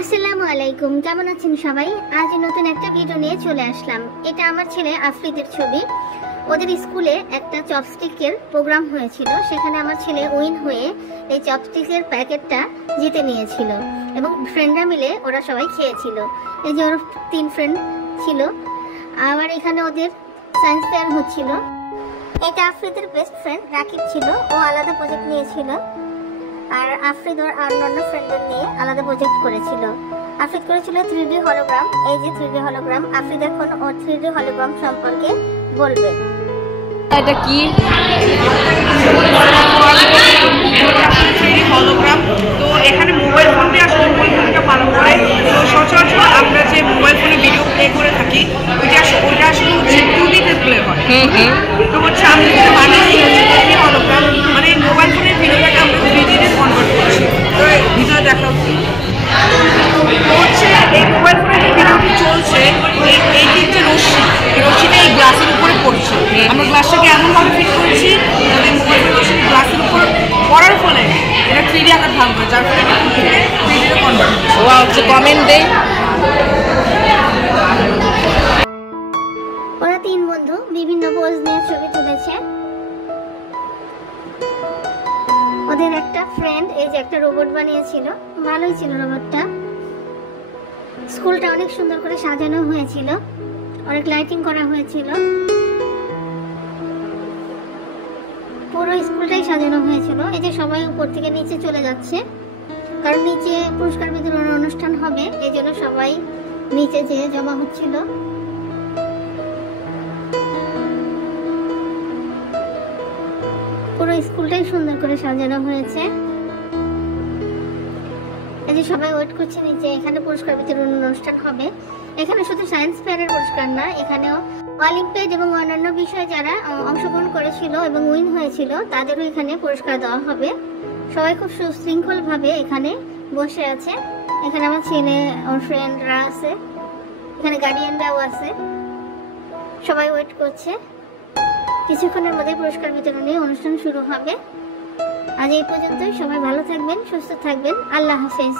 আসসালামু আলাইকুম, কেমন আছেন সবাই? আজ নতুন একটা ভিডিও নিয়ে চলে আসলাম। এটা আমার ছেলে আফ্রিদের ছবি। ওদের স্কুলে একটা চপস্টিকের প্রোগ্রাম হয়েছিল, সেখানে আমার ছেলে উইন হয়ে এই চপস্টিকের প্যাকেটটা জিতে নিয়েছিল এবং ফ্রেন্ডরা মিলে ওরা সবাই খেয়েছিল। এই যে ওর 3 ফ্রেন্ড ছিল। আবার এখানে ওদের সায়েন্স ফেয়ার হচ্ছিল। এটা আফ্রিদের বেস্ট ফ্রেন্ড রাকিব ছিল, ও আলাদা প্রজেক্ট নিয়েছিল। আর আফ্রিদ ওর অন্যান্য ফ্রেন্ডদের নিয়ে আলাদা প্রজেক্ট করেছিল। আফ্রিদ করেছিল 3D হলোগ্রাম। এই যে 3D হলোগ্রাম, আফ্রিদ এখন ওর 3D হলোগ্রাম সম্পর্কে বলবে। এটা কি? 3D hologram. তো এখানে মোবাইল ফোন দিয়ে আসলে মূল ভূমিকা পালন করে। তো সচরাচর আমরা যে মোবাইল ফোনে ভিডিও প্লে করে থাকি ওইটা আসলে হচ্ছে 2D তে প্লে হয়। তো হচ্ছে আমরা যেটা বানাচ্ছি হচ্ছে 3D হলোগ্রাম, মানে মোবাইল ফোনের ভিডিওটাকে আমরা 3D তে কনভার্ট করছি। তো ভিডিও দেখা হচ্ছে এই মোবাইল ফোনের যে ভিডিওটি চলছে, এই যে রশ্মি, এই রশ্মিটা এই গ্লাসের উপরে পড়ছে। আমরা গ্লাসটাকে এমনভাবে ফিট করেছি যাতে মোবাইল ফোনের রশ্মি গ্লাসের উপর পড়ার ফলে এটা 3D আকার ধারণ করে, যার ফলে এটা 3D তে কনভার্ট হচ্ছে। ওয়াও, একটু কমেন্ট দেই। ওরা 3 বন্ধু বিভিন্ন পোজ নিয়ে ছবি তুলেছে। ওদের একটা ফ্রেন্ড এই যে একটা রোবট বানিয়েছিল, ভালোই ছিল রোবটটা। স্কুলটা অনেক সুন্দর করে সাজানো হয়েছিল, অনেক লাইটিং করা হয়েছিল। পুরো স্কুলটাই সাজানো হয়েছিল। এই যে সবাই উপর থেকে নিচে চলে যাচ্ছে, কারণ নিচে পুরস্কার বিতরণ অনুষ্ঠান হবে, এই জন্য সবাই নিচে যেয়ে জমা হচ্ছিল। পুরো স্কুলটাই সুন্দর করে সাজানো হয়েছে। এই যে সবাই ওয়েট করছে নিচে, এখানে পুরস্কার বিতরণ অনুষ্ঠান হবে। এখানে শুধু সায়েন্স ফেয়ারের পুরস্কার না, এখানেও অলিম্পিয়াড এবং অন্যান্য বিষয়ে যারা অংশগ্রহণ করেছিল এবং উইন হয়েছিল তাদেরও এখানে পুরস্কার দেওয়া হবে। সবাই খুব সুশৃঙ্খল ভাবে এখানে বসে আছে। এখানে আমার ছেলে, ওর ফ্রেন্ডরা আছে, এখানে গার্ডিয়ানরাও আছে। সবাই ওয়েট করছে। কিছুক্ষণের মধ্যে পুরস্কার বিতরণী অনুষ্ঠান শুরু হবে। আজ এই পর্যন্তই। সবাই ভালো থাকবেন, সুস্থ থাকবেন। আল্লাহ হাফেজ।